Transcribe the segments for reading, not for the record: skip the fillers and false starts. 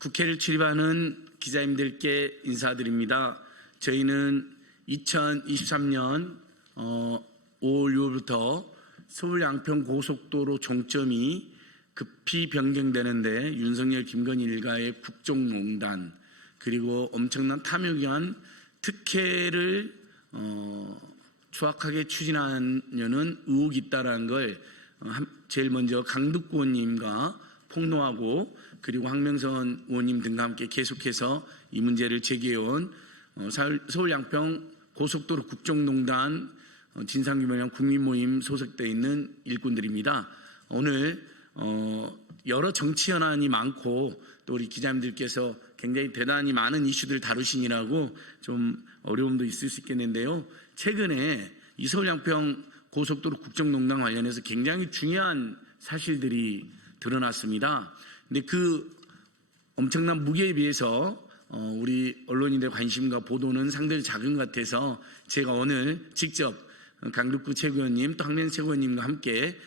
국회를 출입하는 기자님들께 인사드립니다. 저희는 2023년 5월 6일부터 서울 양평 고속도로 종점이 급히 변경되는데 윤석열 김건희 일가의 국정농단 그리고 엄청난 탐욕이한 특혜를 추악하게 추진하려는 의혹이 있다는 걸 제일 먼저 강덕구 의원님과 폭로하고 그리고 황명선 의원님 등과 함께 계속해서 이 문제를 제기해온 서울 양평 고속도로 국정농단 진상규명위원 국민모임 소속되어 있는 일꾼들입니다. 오늘 여러 정치 현안이 많고 또 우리 기자님들께서 굉장히 대단히 많은 이슈들을 다루시느라고 좀 어려움도 있을 수 있겠는데요. 최근에 이 서울 양평 고속도로 국정농단 관련해서 굉장히 중요한 사실들이 드러났습니다. 근데 그 엄청난 무게에 비해서 우리 언론인들의 관심과 보도는 상당히 작은 것 같아서 제가 오늘 직접 강덕구 최고위원님 또 황명선 최고위원님과 함께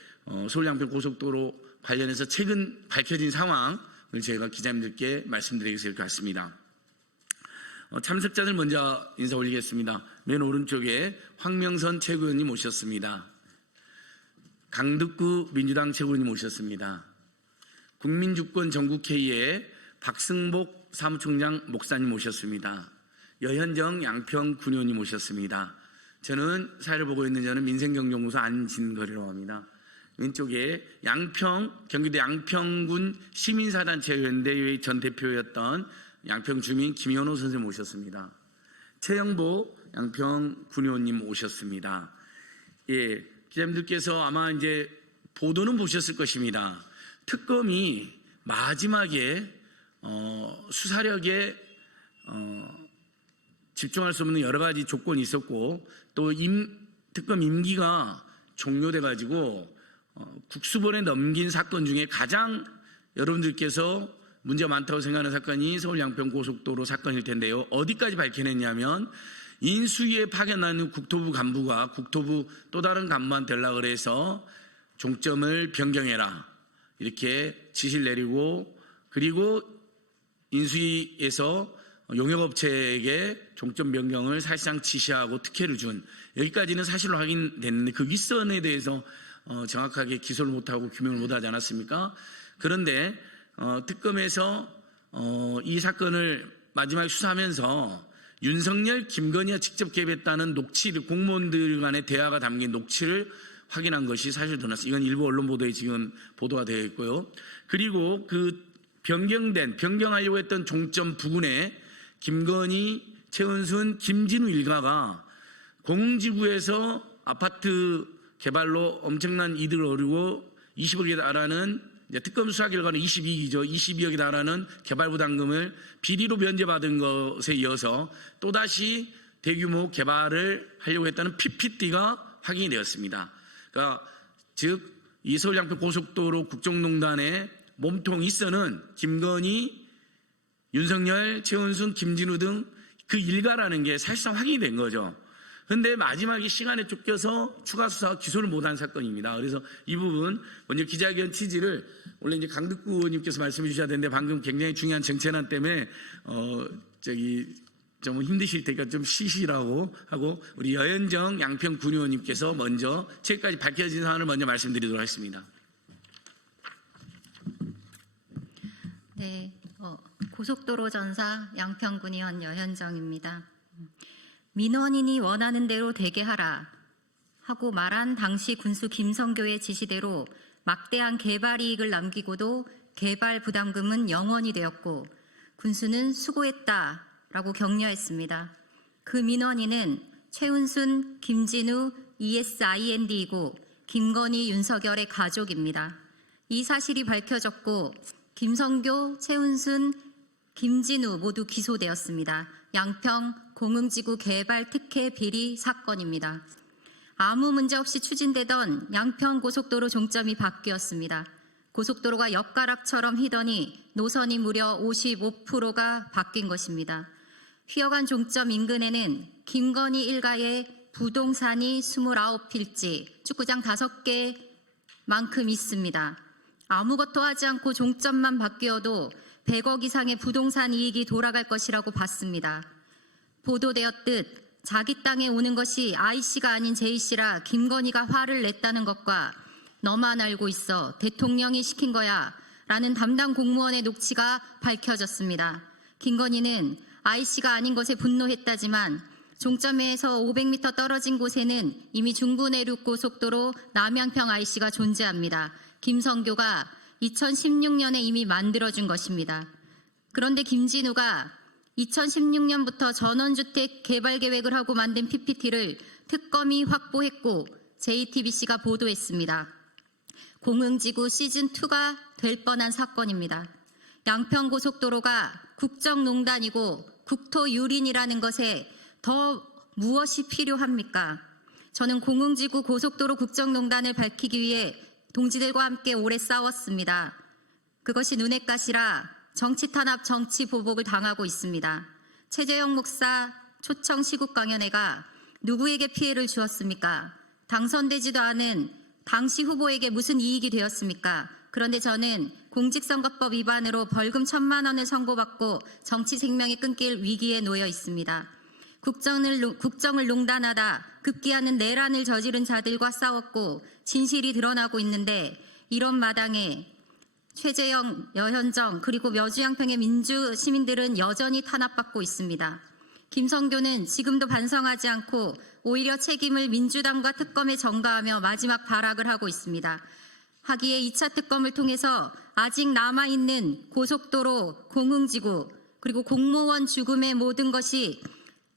서울 양평 고속도로 관련해서 최근 밝혀진 상황을 제가 기자님들께 말씀드리겠습니다. 이렇게 같습니다. 참석자들 먼저 인사 올리겠습니다. 맨 오른쪽에 황명선 최고위원님 오셨습니다. 강덕구 민주당 최고위원님 오셨습니다. 국민주권 전국회의에 박승복 사무총장 목사님 오셨습니다. 여현정 양평군 의원님 오셨습니다. 저는 사회를 보고 있는 저는 민생경제연구소 안진걸이라고 합니다. 왼쪽에 경기도 양평군 시민사단체연대회 전 대표였던 양평주민 김현호 선생님 오셨습니다. 최영보 양평군 의원님 오셨습니다. 예, 기자님들께서 아마 이제 보도는 보셨을 것입니다. 특검이 마지막에 수사력에 집중할 수 없는 여러 가지 조건이 있었고 또 특검 임기가 종료돼 가지고 국수본에 넘긴 사건 중에 가장 여러분들께서 문제가 많다고 생각하는 사건이 서울 양평 고속도로 사건일 텐데요. 어디까지 밝혀냈냐면 인수위에 파견하는 국토부 간부가 국토부 또 다른 간부한테 연락을 해서 종점을 변경해라 이렇게 지시를 내리고 그리고 인수위에서 용역업체에게 종점 변경을 사실상 지시하고 특혜를 준 여기까지는 사실로 확인됐는데 그 윗선에 대해서 정확하게 기소를 못하고 규명을 못하지 않았습니까? 그런데 특검에서 이 사건을 마지막에 수사하면서 윤석열, 김건희가 직접 개입했다는 녹취를 공무원들 간의 대화가 담긴 녹취를 확인한 것이 사실 드러났습니다. 이건 일부 언론 보도에 지금 보도가 되어 있고요. 그리고 그 변경하려고 했던 종점 부근에 김건희, 최은순, 김진우 일가가 공지구에서 아파트 개발로 엄청난 이득을 얻고 20억에 달하는 특검 수사 결과는 22억이죠. 22억에 달하는 개발 부담금을 비리로 면제받은 것에 이어서 또다시 대규모 개발을 하려고 했다는 PPT가 확인이 되었습니다. 그러니까 즉 이 서울 양평 고속도로 국정농단의 몸통 윗선은 김건희, 윤석열, 최은순, 김진우 등 그 일가라는 게 사실상 확인이 된 거죠. 그런데 마지막에 시간에 쫓겨서 추가 수사 기소를 못한 사건입니다. 그래서 이 부분 먼저 기자회견 취지를 원래 이제 강덕구 의원님께서 말씀해 주셔야 되는데 방금 굉장히 중요한 정체난 때문에 좀 힘드실 테니까 좀 쉬시라고 하고 우리 여현정 양평군 의원님께서 먼저 최근까지 밝혀진 사안을 먼저 말씀드리도록 하겠습니다. 네, 고속도로 전사 양평군 의원 여현정입니다. 민원인이 원하는 대로 되게 하라 하고 말한 당시 군수 김성교의 지시대로 막대한 개발 이익을 남기고도 개발 부담금은 0원이 되었고 군수는 수고했다라고 격려했습니다. 그 민원인은 최은순, 김진우, ESIND이고 김건희, 윤석열의 가족입니다. 이 사실이 밝혀졌고 김성교, 최은순, 김진우 모두 기소되었습니다. 양평 공흥지구 개발 특혜 비리 사건입니다. 아무 문제 없이 추진되던 양평 고속도로 종점이 바뀌었습니다. 고속도로가 엿가락처럼 휘더니 노선이 무려 55%가 바뀐 것입니다. 휘어간 종점 인근에는 김건희 일가의 부동산이 29필지, 축구장 5개만큼 있습니다. 아무것도 하지 않고 종점만 바뀌어도 100억 이상의 부동산 이익이 돌아갈 것이라고 봤습니다. 보도되었듯 자기 땅에 오는 것이 I씨가 아닌 J씨라 김건희가 화를 냈다는 것과 너만 알고 있어 대통령이 시킨 거야 라는 담당 공무원의 녹취가 밝혀졌습니다. 김건희는 I씨가 아닌 것에 분노했다지만 종점에서 500m 떨어진 곳에는 이미 중부내륙 고속도로 남양평 I씨가 존재합니다. 김성교가 2016년에 이미 만들어준 것입니다. 그런데 김진우가 2016년부터 전원주택 개발 계획을 하고 만든 PPT를 특검이 확보했고 JTBC가 보도했습니다. 공흥지구 시즌2가 될 뻔한 사건입니다. 양평고속도로가 국정농단이고 국토유린이라는 것에 더 무엇이 필요합니까? 저는 공흥지구 고속도로 국정농단을 밝히기 위해 동지들과 함께 오래 싸웠습니다. 그것이 눈엣 가시라 정치 탄압, 정치 보복을 당하고 있습니다. 최재형 목사 초청 시국 강연회가 누구에게 피해를 주었습니까? 당선되지도 않은 당시 후보에게 무슨 이익이 되었습니까? 그런데 저는 공직선거법 위반으로 벌금 1,000만 원을 선고받고 정치 생명이 끊길 위기에 놓여 있습니다. 국정을 농단하다 급기야는 내란을 저지른 자들과 싸웠고 진실이 드러나고 있는데 이런 마당에 최재형, 여현정 그리고 여주양평의 민주 시민들은 여전히 탄압받고 있습니다. 김성교는 지금도 반성하지 않고 오히려 책임을 민주당과 특검에 전가하며 마지막 발악을 하고 있습니다. 하기에 2차 특검을 통해서 아직 남아있는 고속도로, 공흥지구 그리고 공무원 죽음의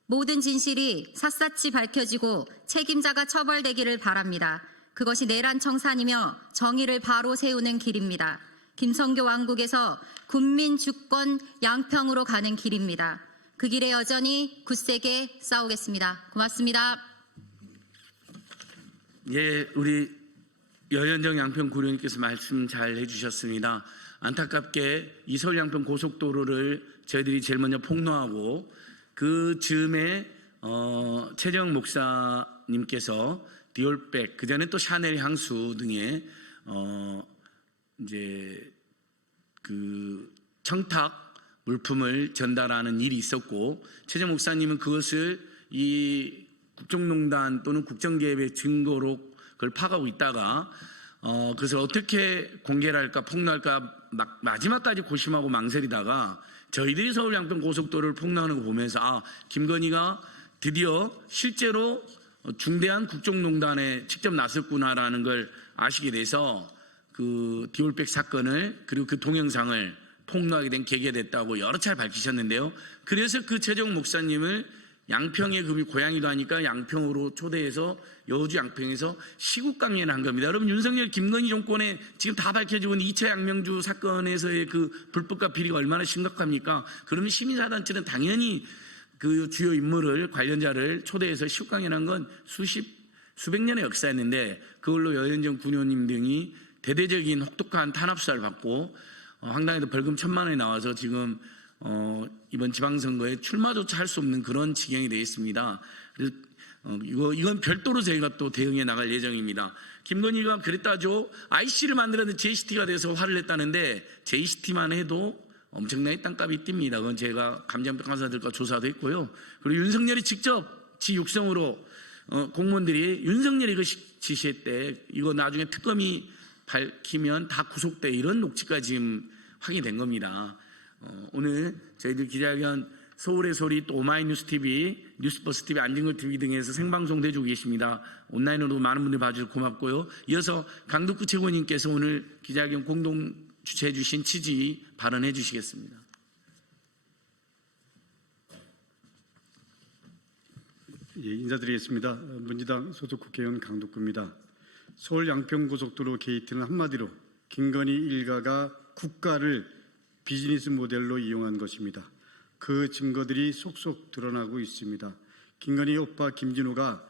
모든 진실이 샅샅이 밝혀지고 책임자가 처벌되기를 바랍니다. 그것이 내란 청산이며 정의를 바로 세우는 길입니다. 김성교 왕국에서 군민 주권 양평으로 가는 길입니다. 그 길에 여전히 굳세게 싸우겠습니다. 고맙습니다. 예, 우리 여현정 양평구의원님께서 말씀 잘 해주셨습니다. 안타깝게 이 서울 양평 고속도로를 저희들이 제일 먼저 폭로하고 그 즈음에 최재형 목사님께서 디올백, 그 전에 또 샤넬 향수 등의 이제 그 청탁 물품을 전달하는 일이 있었고 최재형 목사님은 그것을 이 국정농단 또는 국정개입의 증거로 그걸 파가고 있다가 그것을 어떻게 공개를 할까 폭로할까 마지막까지 고심하고 망설이다가 저희들이 서울 양평 고속도로를 폭로하는 거 보면서 김건희가 드디어 실제로 중대한 국정농단에 직접 나섰구나라는 걸 아시게 돼서 그 디올백 사건을 그리고 그 동영상을 폭로하게 된 계기가 됐다고 여러 차례 밝히셨는데요. 그래서 그 최재형 목사님을 양평의 그 고향이기도 하니까 양평으로 초대해서 여주 양평에서 시국 강연을 한 겁니다. 여러분 윤석열 김건희 정권에 지금 다 밝혀지고 있는 2차 양명주 사건에서의 그 불법과 비리가 얼마나 심각합니까? 그러면 시민사단체는 당연히 그 주요 인물을 관련자를 초대해서 시국 강연한 건 수백 년의 역사였는데 그걸로 여현정 군의원님 등이 대대적인 혹독한 탄압 수사를 받고 황당에도 벌금 1,000만 원이 나와서 지금 이번 지방선거에 출마조차 할 수 없는 그런 지경이 되어 있습니다. 그래서 이건 별도로 저희가 또 대응해 나갈 예정입니다. 김건희가 그랬다죠. IC를 만들었는데 JCT가 돼서 화를 냈다는데 JCT만 해도 엄청나게 땅값이 뜁니다. 그건 제가 감정평가사들과 조사도 했고요. 그리고 윤석열이 직접 지 육성으로 공무원들이 윤석열이 이거 지시했대. 이거 나중에 특검이 밝히면 다 구속돼. 이런 녹취까지 지금 확인된 겁니다. 오늘 저희들 기자회견 서울의 소리 또 오마이뉴스TV, 뉴스버스TV, 안진걸TV 등에서 생방송도 해주고 계십니다. 온라인으로 많은 분들이 봐주셔서 고맙고요. 이어서 강덕구 최고위원님께서 오늘 기자회견 공동 주최해 주신 취지 발언해 주시겠습니다. 예, 인사드리겠습니다. 민주당 소속 국회의원 강덕구입니다. 서울 양평고속도로 게이트는 한마디로 김건희 일가가 국가를 비즈니스 모델로 이용한 것입니다. 그 증거들이 속속 드러나고 있습니다. 김건희 오빠 김진우가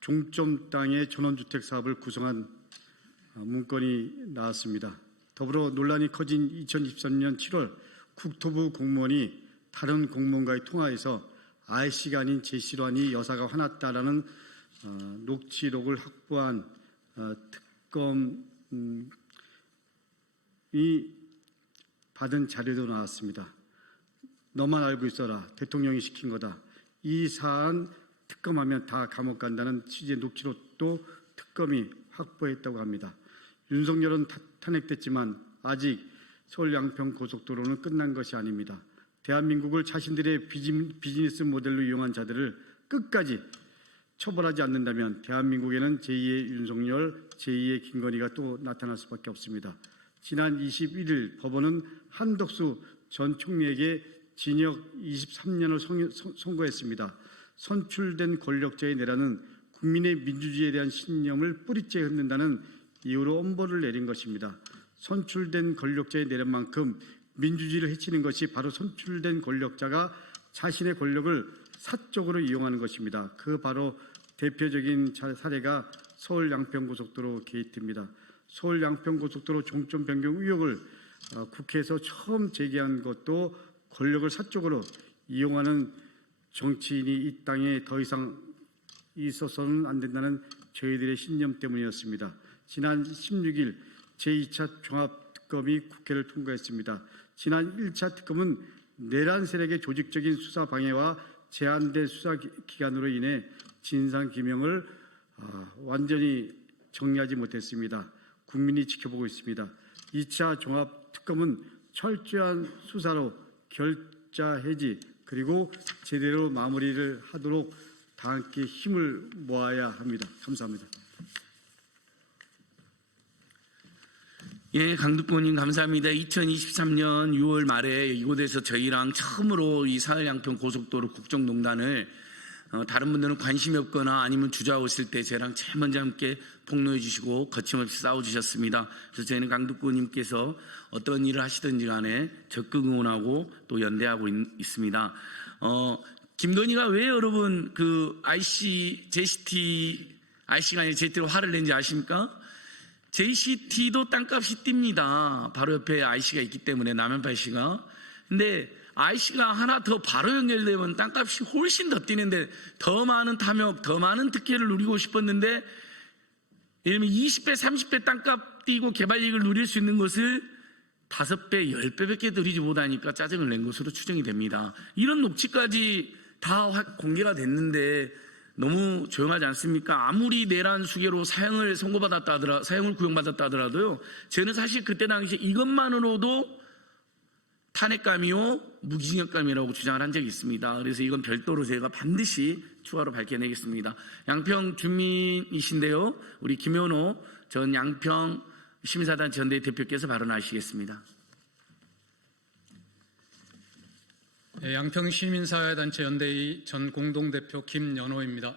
종점 땅의 전원주택 사업을 구성한 문건이 나왔습니다. 더불어 논란이 커진 2023년 7월 국토부 공무원이 다른 공무원과의 통화에서 IC가 아닌 J씨로 하니 여사가 화났다라는 녹취록을 확보한 특검이 받은 자료도 나왔습니다. 너만 알고 있어라. 대통령이 시킨 거다. 이 사안 특검하면 다 감옥 간다는 취지의 녹취록도 특검이 확보했다고 합니다. 윤석열은 탄핵됐지만 아직 서울 양평 고속도로는 끝난 것이 아닙니다. 대한민국을 자신들의 비즈니스 모델로 이용한 자들을 끝까지 처벌하지 않는다면 대한민국에는 제2의 윤석열, 제2의 김건희가 또 나타날 수밖에 없습니다. 지난 21일 법원은 한덕수 전 총리에게 징역 23년을 선고했습니다. 선출된 권력자의 내란은 국민의 민주주의에 대한 신념을 뿌리째 흔든다는 이유로 엄벌을 내린 것입니다. 선출된 권력자의 내란만큼 민주주의를 해치는 것이 바로 선출된 권력자가 자신의 권력을 사적으로 이용하는 것입니다. 그 바로 대표적인 사례가 서울 양평고속도로 게이트입니다. 서울 양평고속도로 종점 변경 의혹을 국회에서 처음 제기한 것도 권력을 사적으로 이용하는 정치인이 이 땅에 더 이상 있어서는 안 된다는 저희들의 신념 때문이었습니다. 지난 16일 제2차 종합특검이 국회를 통과했습니다. 지난 1차 특검은 내란 세력의 조직적인 수사 방해와 제한된 수사 기간으로 인해 진상규명을 완전히 정리하지 못했습니다. 국민이 지켜보고 있습니다. 2차 종합특검은 철저한 수사로 결자 해지 그리고 제대로 마무리를 하도록 다 함께 힘을 모아야 합니다. 감사합니다. 예, 강두권님 감사합니다. 2023년 6월 말에 이곳에서 저희랑 처음으로 이 서울 양평 고속도로 국정농단을 다른 분들은 관심이 없거나 아니면 주저하고 때 저랑 제일 먼저 함께 폭로해 주시고 거침없이 싸워주셨습니다. 그래서 저희는 강두권님께서 어떤 일을 하시든지 간에 적극 응원하고 또 연대하고 있습니다. 김건희가 왜 여러분 IC가 아니라 JT로 화를 낸지 아십니까? JCT도 땅값이 뜁니다. 바로 옆에 IC가 있기 때문에 남양파 IC가. 근데 IC가 하나 더 바로 연결되면 땅값이 훨씬 더 뛰는데 더 많은 탐욕, 더 많은 특혜를 누리고 싶었는데 예를 들면 20배, 30배 땅값 뛰고 개발이익을 누릴 수 있는 것을 5배, 10배밖에 누리지 못하니까 짜증을 낸 것으로 추정이 됩니다. 이런 녹취까지 다 공개가 됐는데 너무 조용하지 않습니까? 아무리 내란 수개로 사형을 구형받았다 하더라도요. 저는 사실 그때 당시에 이것만으로도 탄핵감이요 무기징역감이라고 주장을 한 적이 있습니다. 그래서 이건 별도로 제가 반드시 추가로 밝혀내겠습니다. 양평 주민이신데요. 우리 김현호 전 양평 시민사단 전대 대표께서 발언하시겠습니다. 네, 양평 시민사회단체 연대위 전 공동대표 김연호입니다.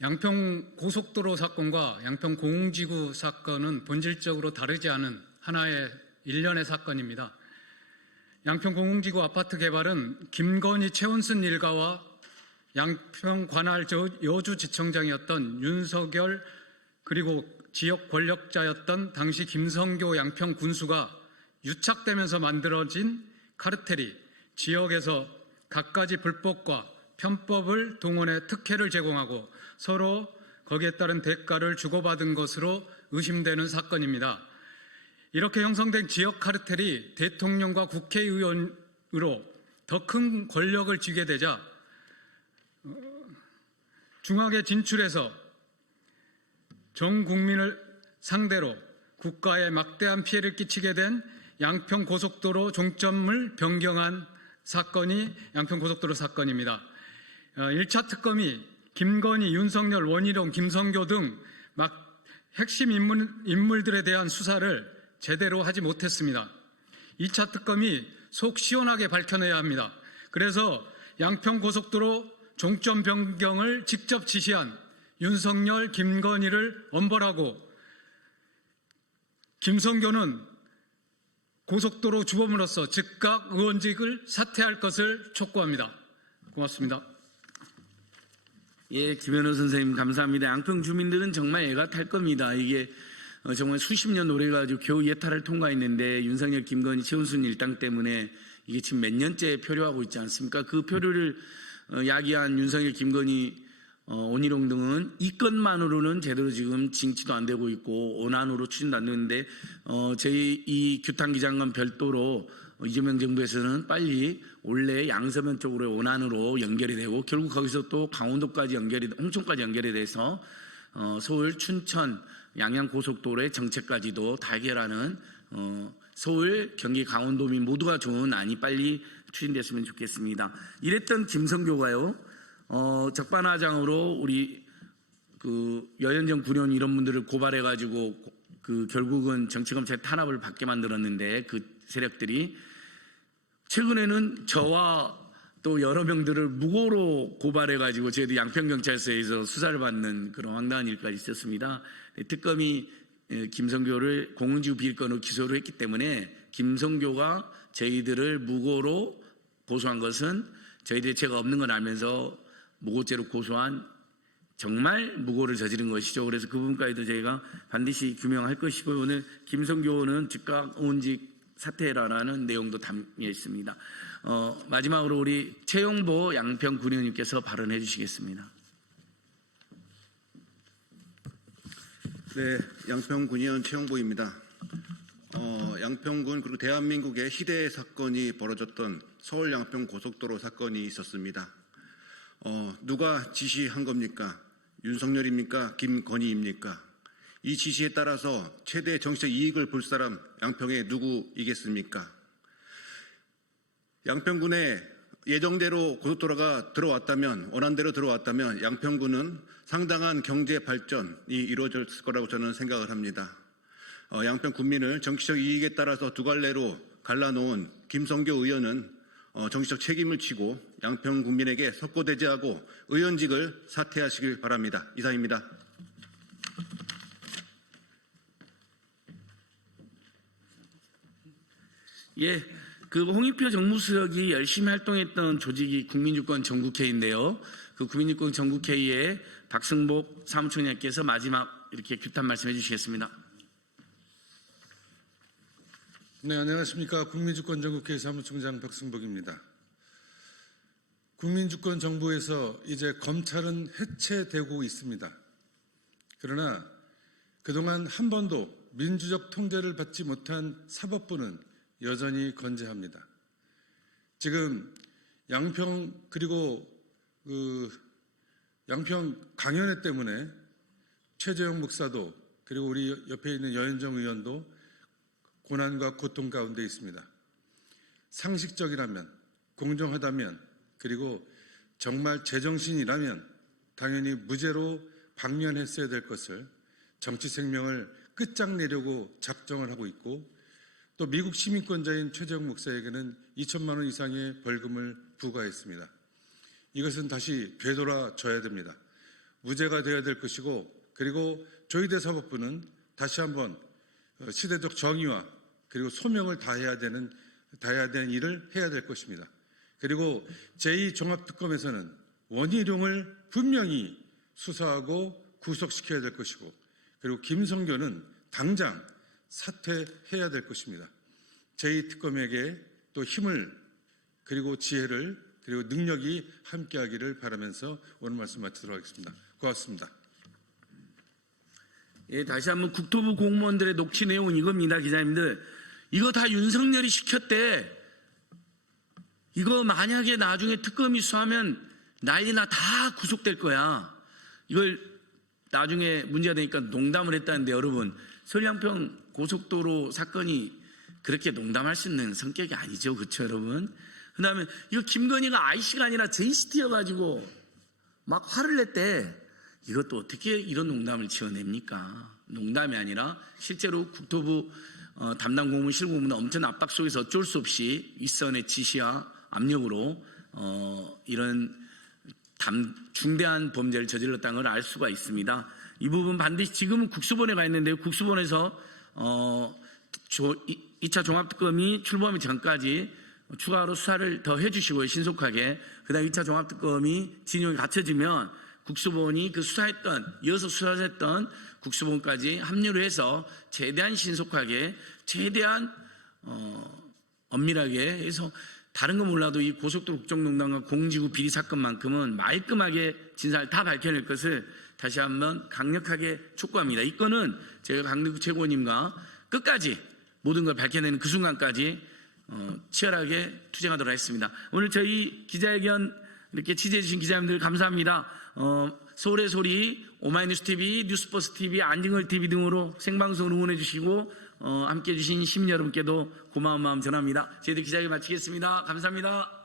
양평 고속도로 사건과 양평 공공지구 사건은 본질적으로 다르지 않은 하나의 일련의 사건입니다. 양평 공공지구 아파트 개발은 김건희 최은순 일가와 양평 관할 여주지청장이었던 윤석열 그리고 지역 권력자였던 당시 김성교 양평 군수가 유착되면서 만들어진 카르텔이 지역에서 갖가지 불법과 편법을 동원해 특혜를 제공하고 서로 거기에 따른 대가를 주고받은 것으로 의심되는 사건입니다. 이렇게 형성된 지역 카르텔이 대통령과 국회의원으로 더 큰 권력을 쥐게 되자 중앙에 진출해서 전 국민을 상대로 국가에 막대한 피해를 끼치게 된 양평 고속도로 종점을 변경한 사건이 양평 고속도로 사건입니다. 1차 특검이 김건희, 윤석열, 원희룡, 김성교 등 막 핵심 인물들에 대한 수사를 제대로 하지 못했습니다. 2차 특검이 속 시원하게 밝혀내야 합니다. 그래서 양평 고속도로 종점 변경을 직접 지시한 윤석열, 김건희를 엄벌하고 김성교는 고속도로 주범으로서 즉각 의원직을 사퇴할 것을 촉구합니다. 고맙습니다. 예, 김현우 선생님 감사합니다. 양평 주민들은 정말 애가 탈 겁니다. 이게 정말 수십 년 오래가지고 겨우 예탈을 통과했는데 윤석열, 김건희, 최은순 일당 때문에 이게 지금 몇 년째 표류하고 있지 않습니까? 그 표류를 야기한 윤석열, 김건희 원희룡 등은 이 건만으로는 제대로 지금 징치도 안 되고 있고 원안으로 추진도 안 되는데 저희 이 규탄기장과 별도로 이재명 정부에서는 빨리 원래 양서면 쪽으로 원안으로 연결이 되고 결국 거기서 또 강원도까지 홍천까지 연결이 돼서 서울, 춘천, 양양 고속도로의 정체까지도 다 해결하는 서울, 경기, 강원도민 모두가 좋은 안이 빨리 추진됐으면 좋겠습니다. 이랬던 김성교가요, 적반하장으로 우리 그 여현정 군의원 이런 분들을 고발해가지고 그 결국은 정치검찰 탄압을 받게 만들었는데 그 세력들이 최근에는 저와 또 여러 명들을 무고로 고발해가지고 저희도 양평경찰서에서 수사를 받는 그런 황당한 일까지 있었습니다. 특검이 김성교를 공무지구 비리건으로 기소를 했기 때문에 김성교가 저희들을 무고로 고소한 것은 저희들이 죄가 없는 건 알면서 무고죄로 고소한 정말 무고를 저지른 것이죠. 그래서 그 부분까지도 저희가 반드시 규명할 것이고 오늘 김성교는 즉각 의원직 사퇴라는 내용도 담겨 있습니다. 마지막으로 우리 최용보 양평 군의원님께서 발언해 주시겠습니다. 네, 양평 군의원 최용보입니다. 양평군 그리고 대한민국의 희대의 사건이 벌어졌던 서울 양평 고속도로 사건이 있었습니다. 누가 지시한 겁니까? 윤석열입니까? 김건희입니까? 이 지시에 따라서 최대 정치적 이익을 볼 사람 양평에 누구이겠습니까? 양평군에 예정대로 고속도로가 들어왔다면, 원안대로 들어왔다면 양평군은 상당한 경제 발전이 이루어졌을 거라고 저는 생각을 합니다. 양평 군민을 정치적 이익에 따라서 두 갈래로 갈라놓은 김성교 의원은 정치적 책임을 지고 양평 국민에게 석고대죄하고 의원직을 사퇴하시길 바랍니다. 이상입니다. 예, 그 홍익표 정무수석이 열심히 활동했던 조직이 국민유권 전국회의인데요. 그 국민유권 전국회의에 박승복 사무총장께서 마지막 이렇게 규탄 말씀해 주시겠습니다. 네, 안녕하십니까. 국민주권전국회의 사무총장 박승복입니다. 국민주권정부에서 이제 검찰은 해체되고 있습니다. 그러나 그동안 한 번도 민주적 통제를 받지 못한 사법부는 여전히 건재합니다. 지금 양평 그리고 양평 강연회 때문에 최재형 목사도 그리고 우리 옆에 있는 여현정 의원도 고난과 고통 가운데 있습니다. 상식적이라면, 공정하다면, 그리고 정말 제정신이라면 당연히 무죄로 방면했어야 될 것을 정치 생명을 끝장내려고 작정을 하고 있고 또 미국 시민권자인 최재형 목사에게는 2천만 원 이상의 벌금을 부과했습니다. 이것은 다시 되돌아져야 됩니다. 무죄가 되어야 될 것이고 그리고 조희대 사법부는 다시 한번 시대적 정의와 그리고 소명을 다해야 되는 일을 해야 될 것입니다. 그리고 제2종합특검에서는 원희룡을 분명히 수사하고 구속시켜야 될 것이고 그리고 김성교는 당장 사퇴해야 될 것입니다. 제2특검에게 또 힘을 그리고 지혜를 그리고 능력이 함께하기를 바라면서 오늘 말씀 마치도록 하겠습니다. 고맙습니다. 예, 다시 한번 국토부 공무원들의 녹취 내용은 이겁니다. 기자님들, 이거 다 윤석열이 시켰대. 이거 만약에 나중에 특검이 수사하면 난리나 다 구속될 거야. 이걸 나중에 문제가 되니까 농담을 했다는데 여러분, 서울양평 고속도로 사건이 그렇게 농담할 수 있는 성격이 아니죠. 그렇죠 여러분? 그 다음에 이거 김건희가 IC가 아니라 JCT여가지고 막 화를 냈대. 이것도 어떻게 이런 농담을 지어냅니까? 농담이 아니라 실제로 국토부 담당 공무원 실무부는 엄청난 압박 속에서 어쩔 수 없이 윗선의 지시와 압력으로 이런 중대한 범죄를 저질렀다는 걸 알 수가 있습니다. 이 부분 반드시 지금은 국수본에 가 있는데요. 국수본에서 2차 종합특검이 출범하기 전까지 추가로 수사를 더 해주시고요. 신속하게. 그 다음 2차 종합특검이 진용이 갖춰지면 국수본이 그 이어서 수사했던 국수본까지 합류를 해서 최대한 신속하게, 최대한 엄밀하게 해서 다른 건 몰라도 이 고속도로 국정농단과 공지구 비리 사건만큼은 말끔하게 진상을 다 밝혀낼 것을 다시 한번 강력하게 촉구합니다. 이 건은 제가 강대구 최고위원님과 끝까지 모든 걸 밝혀내는 그 순간까지 치열하게 투쟁하도록 하겠습니다. 오늘 저희 기자회견 이렇게 취재해 주신 기자님들 감사합니다. 서울의 소리, 오마이뉴스 TV, 뉴스버스 TV, 안진걸 TV 등으로 생방송 응원해 주시고 함께해 주신 시민 여러분께도 고마운 마음 전합니다. 저희들 기자회견 마치겠습니다. 감사합니다.